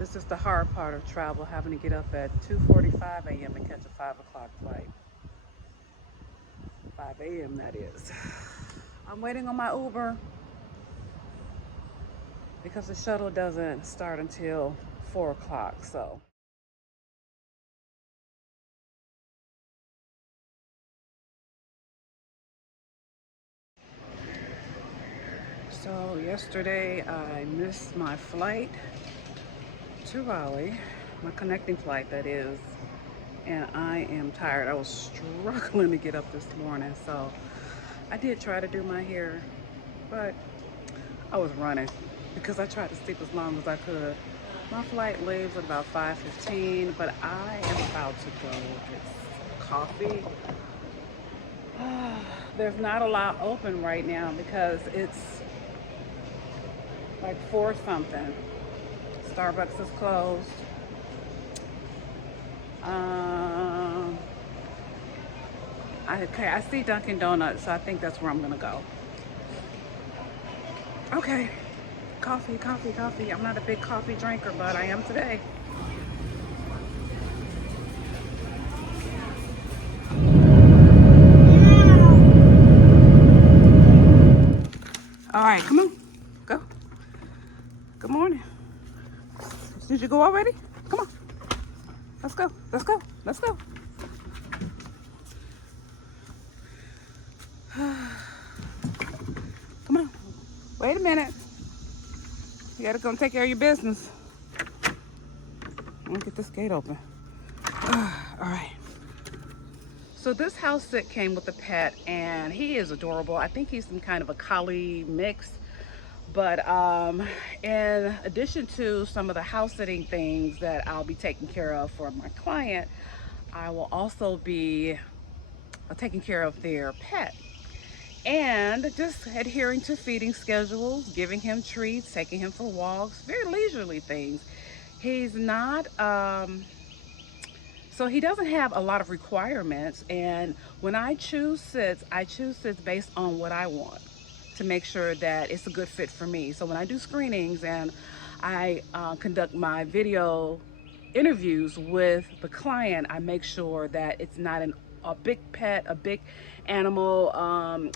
This is the hard part of travel, having to get up at 2:45 a.m. and catch a 5 o'clock flight. 5 a.m. that is. I'm waiting on my Uber because the shuttle doesn't start until 4 o'clock. So yesterday I missed my flight to Raleigh, my connecting flight that is, and I am tired. I was struggling to get up this morning, so I did try to do my hair, but I was running because I tried to sleep as long as I could. My flight leaves at about 5:15, but I am about to go get some coffee. There's not a lot open right now because it's like 4 something. Starbucks is closed. Um, I see Dunkin' Donuts, so I think that's where I'm gonna go. Okay, coffee, coffee, coffee. I'm not a big coffee drinker, but I am today. All right, come on, go. Good morning. Did you go already? Come on, let's go, let's go, let's go. Come on. Wait a minute. You gotta go and take care of your business. Let me get this gate open. All right. So this house sit came with a pet, and he is adorable. I think he's some kind of a collie mix. But in addition to some of the house sitting things that I'll be taking care of for my client, I will also be taking care of their pet and just adhering to feeding schedules, giving him treats, taking him for walks, very leisurely things. He's not so he doesn't have a lot of requirements, and when I choose sits based on what I want to make sure that it's a good fit for me. So when I do screenings and I conduct my video interviews with the client, I make sure that it's not a big pet, a big animal,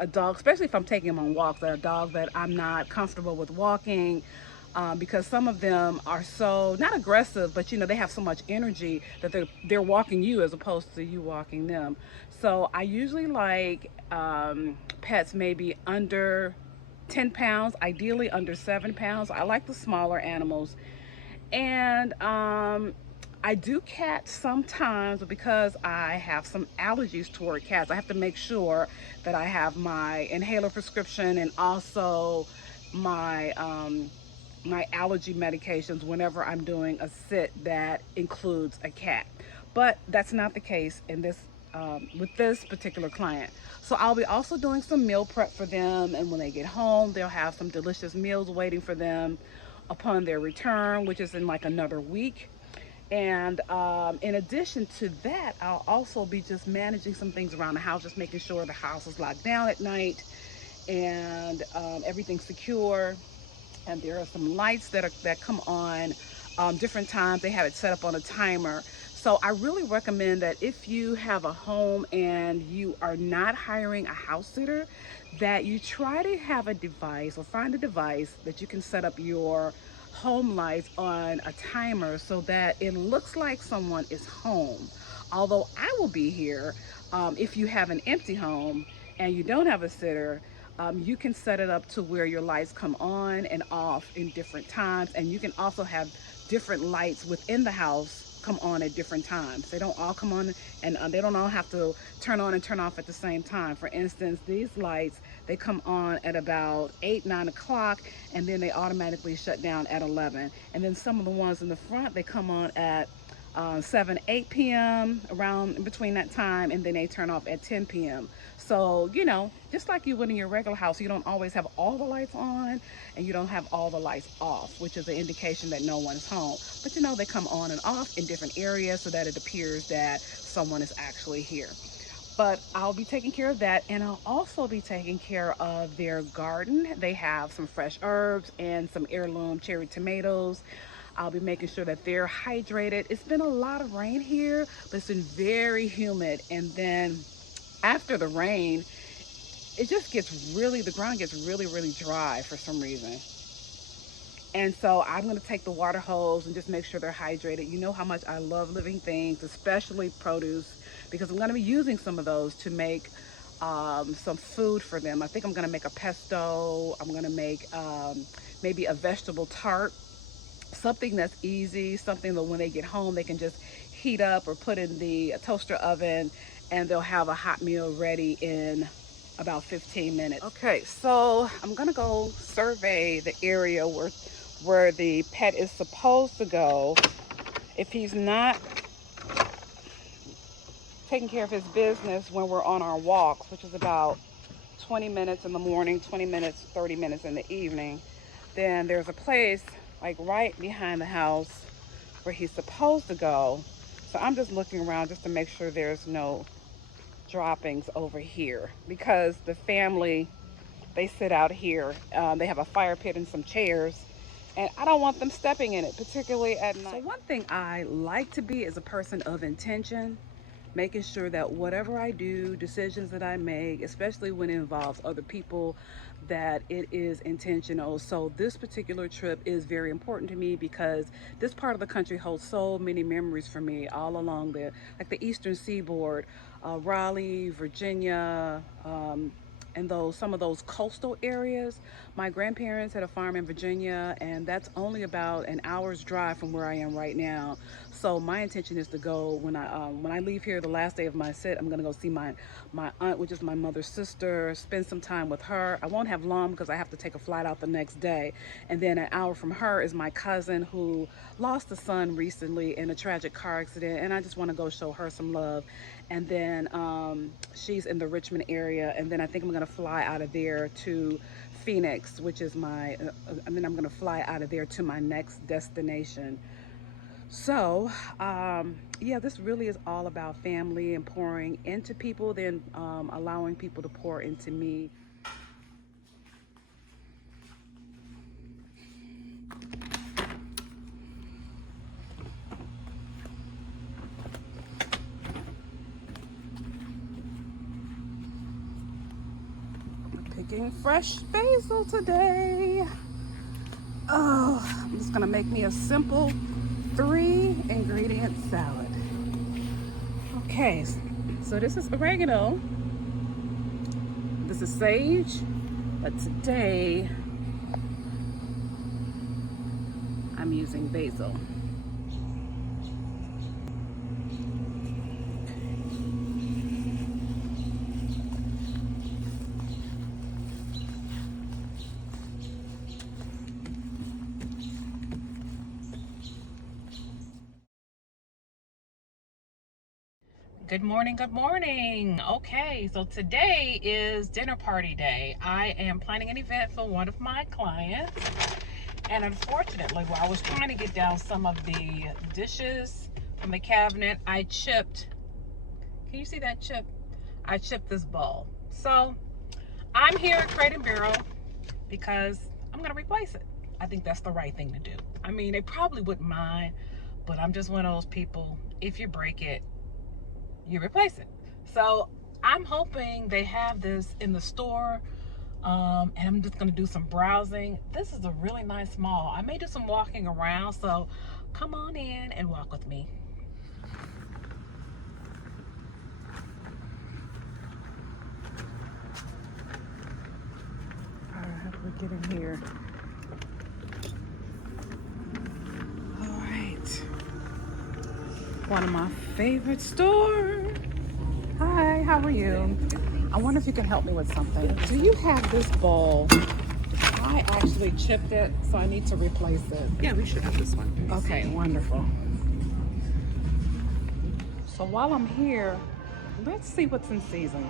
a dog, especially if I'm taking him on walks, that a dog that I'm not comfortable with walking. Because some of them are so not aggressive, but they have so much energy that they're walking you as opposed to you walking them. So I usually like pets maybe under 10 pounds, ideally under 7 pounds. I like the smaller animals. And I do cats sometimes, but because I have some allergies toward cats, I have to make sure that I have my inhaler prescription and also my allergy medications whenever I'm doing a sit that includes a cat. But that's not the case in this with this particular client. So I'll be also doing some meal prep for them, and when they get home, they'll have some delicious meals waiting for them upon their return, which is in like another week. And in addition to that, I'll also be just managing some things around the house, just making sure the house is locked down at night and everything's secure. And there are some lights that come on different times. They have it set up on a timer. So I really recommend that if you have a home and you are not hiring a house sitter, that you try to have a device or find a device that you can set up your home lights on a timer so that it looks like someone is home. Although I will be here, if you have an empty home and you don't have a sitter, you can set it up to where your lights come on and off in different times, and you can also have different lights within the house come on at different times. They don't all come on, and they don't all have to turn on and turn off at the same time. For instance, these lights, they come on at about 8, 9 o'clock, and then they automatically shut down at 11. And then some of the ones in the front, they come on at 7, 8 p.m. around in between that time, and then they turn off at 10 p.m. So, just like you would in your regular house, you don't always have all the lights on and you don't have all the lights off, which is an indication that no one's home. But they come on and off in different areas so that it appears that someone is actually here. But I'll be taking care of that, and I'll also be taking care of their garden. They have some fresh herbs and some heirloom cherry tomatoes. I'll be making sure that they're hydrated. It's been a lot of rain here, but it's been very humid. And then after the rain, it just gets really, the ground gets really, really dry for some reason. And so I'm going to take the water hose and just make sure they're hydrated. You know how much I love living things, especially produce, because I'm going to be using some of those to make some food for them. I think I'm going to make a pesto. I'm going to make maybe a vegetable tart, something that's easy, something that when they get home they can just heat up or put in the toaster oven, and they'll have a hot meal ready in about 15 minutes. Okay, so I'm gonna go survey the area where the pet is supposed to go. If he's not taking care of his business when we're on our walks, which is about 20 minutes in the morning, 20 minutes, 30 minutes in the evening, then there's a place like right behind the house where he's supposed to go. So I'm just looking around just to make sure there's no droppings over here, because the family, they sit out here. They have a fire pit and some chairs, and I don't want them stepping in it, particularly at night. So one thing I like to be is a person of intention, making sure that whatever I do, decisions that I make, especially when it involves other people, that it is intentional. So this particular trip is very important to me because this part of the country holds so many memories for me all along the, like the eastern seaboard, Raleigh, Virginia, and those, some of those coastal areas. My grandparents had a farm in Virginia, and that's only about an hour's drive from where I am right now. So my intention is to go when I leave here the last day of my sit. I'm gonna go see my aunt, which is my mother's sister, spend some time with her. I won't have long because I have to take a flight out the next day. And then an hour from her is my cousin who lost a son recently in a tragic car accident, and I just want to go show her some love. And then she's in the Richmond area, and then I think I'm gonna fly out of there to Phoenix, which is my, and then I'm gonna fly out of there to my next destination. So, yeah, this really is all about family and pouring into people, then allowing people to pour into me. Picking fresh basil today. Oh, I'm just gonna make me a simple 3-ingredient salad. Okay, so this is oregano, this is sage, but today I'm using basil. Good morning, good morning. Okay, so today is dinner party day. I am planning an event for one of my clients, and unfortunately, while I was trying to get down some of the dishes from the cabinet, I chipped, can you see that chip? I chipped this bowl. So I'm here at Crate and Barrel because I'm gonna replace it. I think that's the right thing to do. I mean, they probably wouldn't mind, but I'm just one of those people, if you break it, you replace it. So I'm hoping they have this in the store, and I'm just gonna do some browsing. This is a really nice mall. I may do some walking around, so come on in and walk with me. All right, how do we get in here? All right, one of my favorite stores. Hi, how are you? I wonder if you can help me with something. Do you have this bowl? I actually chipped it, so I need to replace it. Yeah, we should have this one. Okay, wonderful. So while I'm here, let's see what's in season.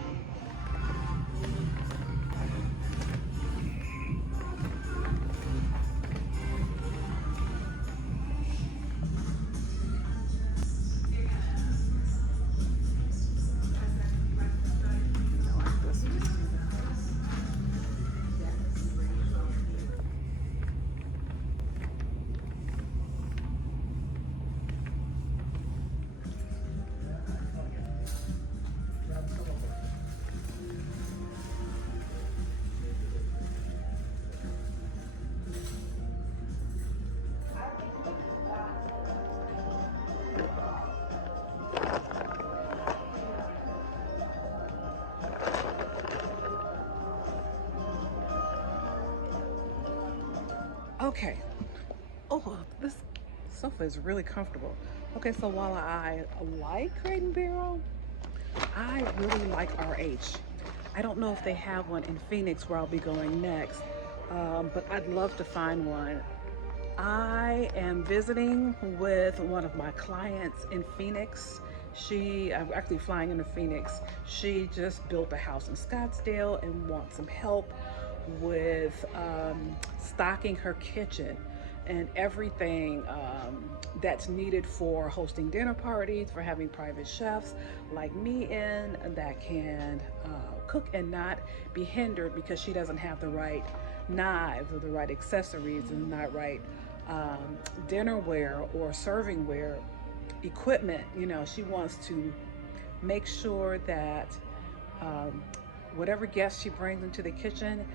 Okay. Oh, this sofa is really comfortable. Okay, so while I like Crate and Barrel, I really like RH. I don't know if they have one in Phoenix where I'll be going next, but I'd love to find one. I am visiting with one of my clients in Phoenix. I'm actually flying into Phoenix. She just built a house in Scottsdale and wants some help with stocking her kitchen and everything that's needed for hosting dinner parties, for having private chefs like me in that can cook and not be hindered because she doesn't have the right knives or the right accessories and not right dinnerware or servingware equipment. You know, she wants to make sure that um, whatever guests she brings into the kitchen,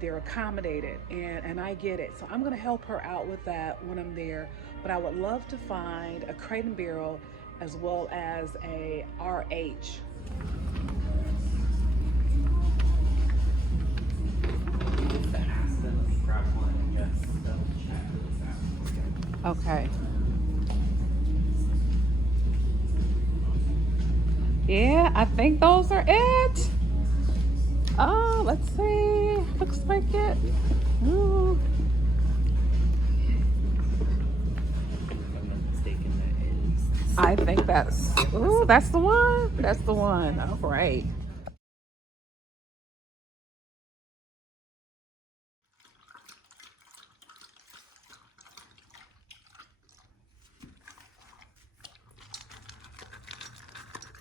they're accommodated, and I get it. So I'm gonna help her out with that when I'm there. But I would love to find a Crate and Barrel as well as a RH. Okay. Yeah, I think those are it. Oh, let's see. Looks like it. Ooh. I think that's the one. That's the one. All right.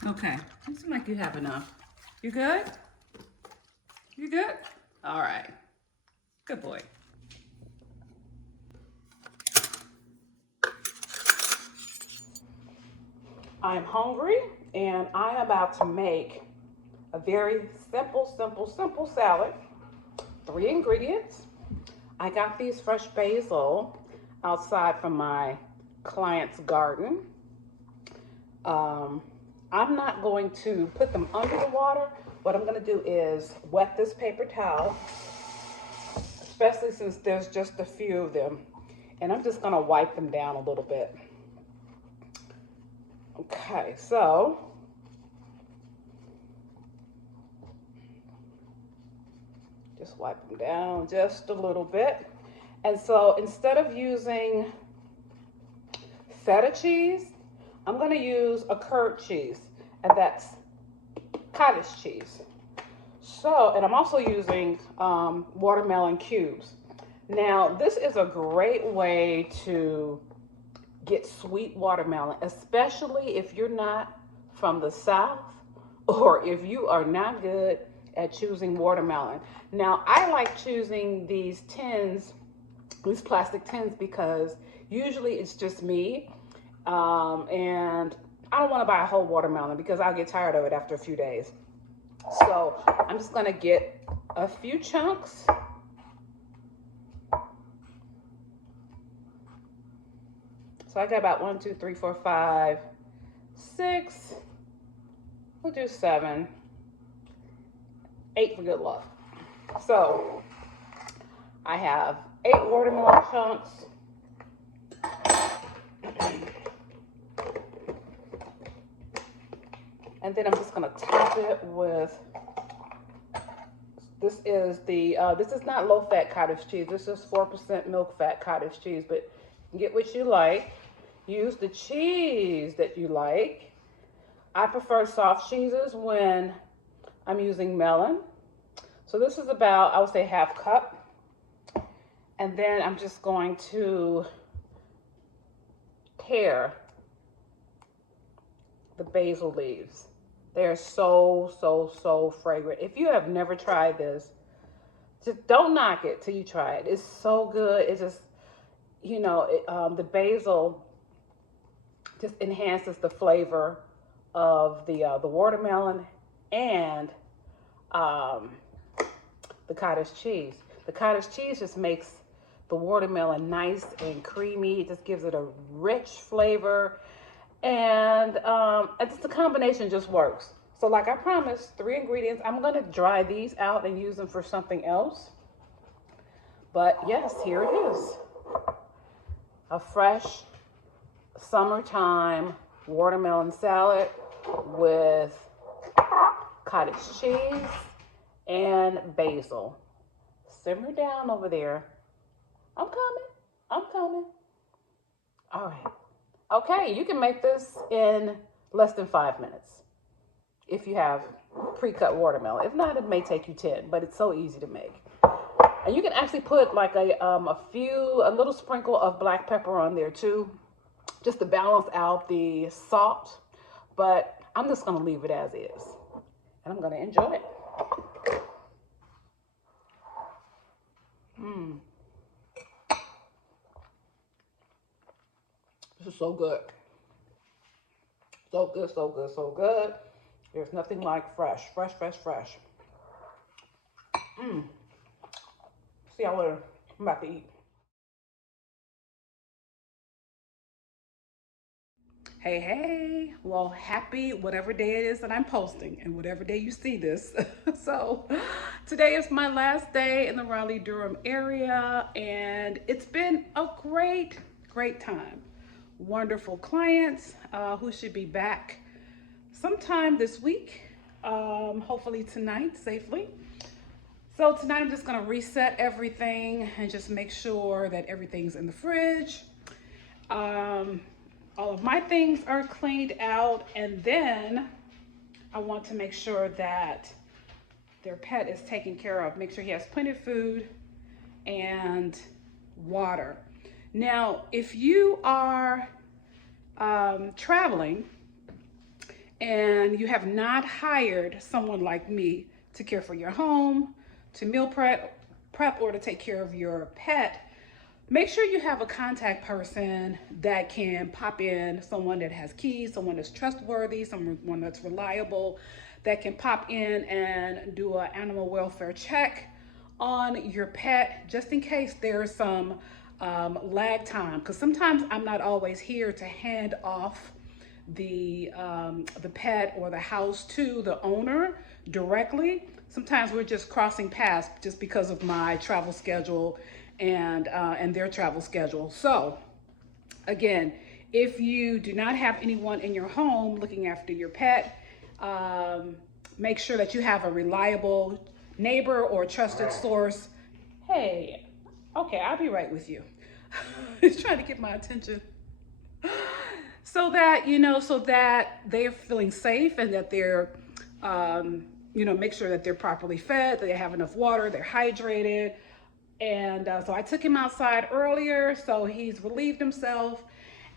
Okay. You seem like you have enough. You good? You good? All right. Good boy. I'm hungry and I'm about to make a very simple salad. 3 ingredients. I got these fresh basil outside from my client's garden. Um, I'm not going to put them under the water. What I'm going to do is wet this paper towel, especially since there's just a few of them. And I'm just going to wipe them down a little bit. Okay, so just wipe them down just a little bit. And so instead of using feta cheese, I'm going to use a curd cheese, and that's cottage cheese. So, and I'm also using watermelon cubes. Now, this is a great way to get sweet watermelon, especially if you're not from the South or if you are not good at choosing watermelon. Now, I like choosing these tins, these plastic tins, because usually it's just me. And I don't want to buy a whole watermelon because I'll get tired of it after a few days. So I'm just going to get a few chunks. So I got about 1, 2, 3, 4, 5, 6. We'll do 7, 8 for good luck. So I have 8 watermelon chunks. And then I'm just gonna top it with, this is not low fat cottage cheese. This is 4% milk fat cottage cheese, but you can get what you like. Use the cheese that you like. I prefer soft cheeses when I'm using melon. So this is about, I would say, ½ cup. And then I'm just going to pare the basil leaves. They're so fragrant. If you have never tried this, just don't knock it till you try it. It's so good. It's just, you know, the basil just enhances the flavor of the watermelon and the cottage cheese. The cottage cheese just makes the watermelon nice and creamy. It just gives it a rich flavor. And just the combination just works. So like I promised, 3 ingredients. I'm going to dry these out and use them for something else. But yes, here it is. a fresh summertime watermelon salad with cottage cheese and basil. Simmer down over there. I'm coming. I'm coming. All right. Okay, you can make this in less than 5 minutes if you have pre-cut watermelon. If not, it may take you 10, but it's so easy to make. And you can actually put like a little sprinkle of black pepper on there too, just to balance out the salt. But I'm just gonna leave it as is, and I'm gonna enjoy it. This is so good. So good, so good, so good. There's nothing like fresh, fresh, fresh, fresh. See y'all later. I'm about to eat. Hey, hey. Well, happy whatever day it is that I'm posting and whatever day you see this. So today is my last day in the Raleigh Durham area, and it's been a great time. Wonderful clients who should be back sometime this week, hopefully tonight safely. So tonight I'm just gonna reset everything and just make sure that everything's in the fridge. All of my things are cleaned out, and then I want to make sure that their pet is taken care of. Make sure he has plenty of food and water. Now, if you are traveling and you have not hired someone like me to care for your home, to meal prep, or to take care of your pet, make sure you have a contact person that can pop in, someone that has keys, someone that's trustworthy, someone that's reliable, that can pop in and do an animal welfare check on your pet, just in case there's some lag time. Because sometimes I'm not always here to hand off the pet or the house to the owner directly. Sometimes we're just crossing paths just because of my travel schedule and their travel schedule. So again, if you do not have anyone in your home looking after your pet, make sure that you have a reliable neighbor or trusted source. Hey, okay, I'll be right with you. He's trying to get my attention. So that, so that they're feeling safe and that they're, make sure that they're properly fed, that they have enough water, they're hydrated. And so I took him outside earlier, so he's relieved himself.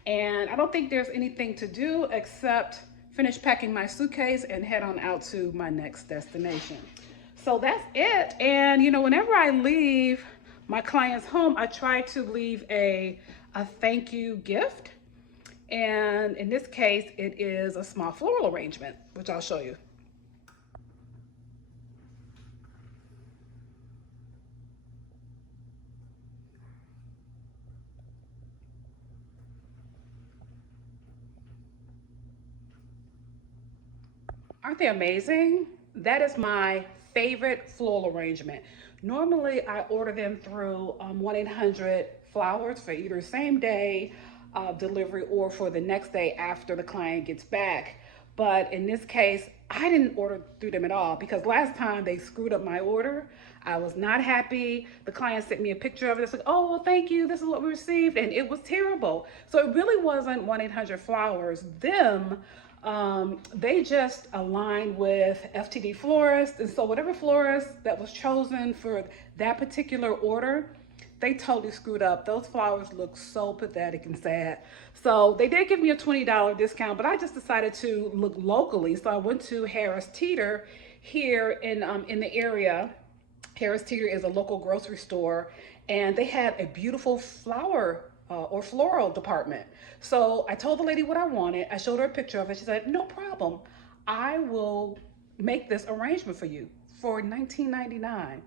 And I don't think there's anything to do except finish packing my suitcase and head on out to my next destination. So that's it. And, whenever I leave my client's home, I try to leave a thank you gift. And in this case, it is a small floral arrangement, which I'll show you. Aren't they amazing? That is my favorite floral arrangement. Normally, I order them through 1-800-Flowers for either same day delivery or for the next day after the client gets back. But in this case, I didn't order through them at all because last time they screwed up my order. I was not happy. The client sent me a picture of it. It's like, oh, well, thank you. This is what we received. And it was terrible. So it really wasn't 1-800-Flowers. They just aligned with FTD florist, and so whatever florist that was chosen for that particular order, they totally screwed up. Those flowers look so pathetic and sad. So they did give me a $20 discount, but I just decided to look locally. So I went to Harris Teeter here in the area. Harris Teeter is a local grocery store, and they had a beautiful flower or floral department. So I told the lady what I wanted. I showed her a picture of it. She said, no problem. I will make this arrangement for you for $19.99.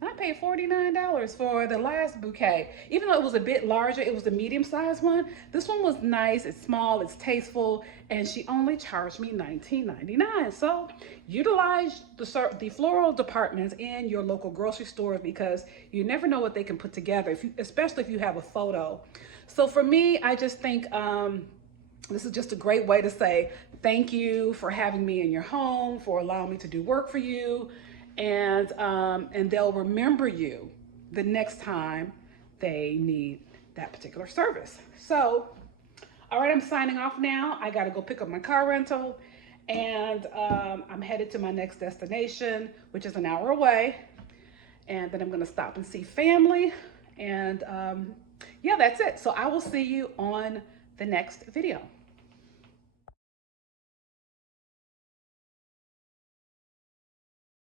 I paid $49 for the last bouquet. Even though it was a bit larger, it was a medium-sized one. This one was nice, it's small, it's tasteful, and she only charged me $19.99. So utilize the floral departments in your local grocery stores because you never know what they can put together, especially if you have a photo. So for me, I just think this is just a great way to say thank you for having me in your home, for allowing me to do work for you, and they'll remember you the next time they need that particular service. So, all right, I'm signing off now. I got to go pick up my car rental, and I'm headed to my next destination, which is an hour away, and then I'm going to stop and see family, and yeah, that's it. So I will see you on the next video.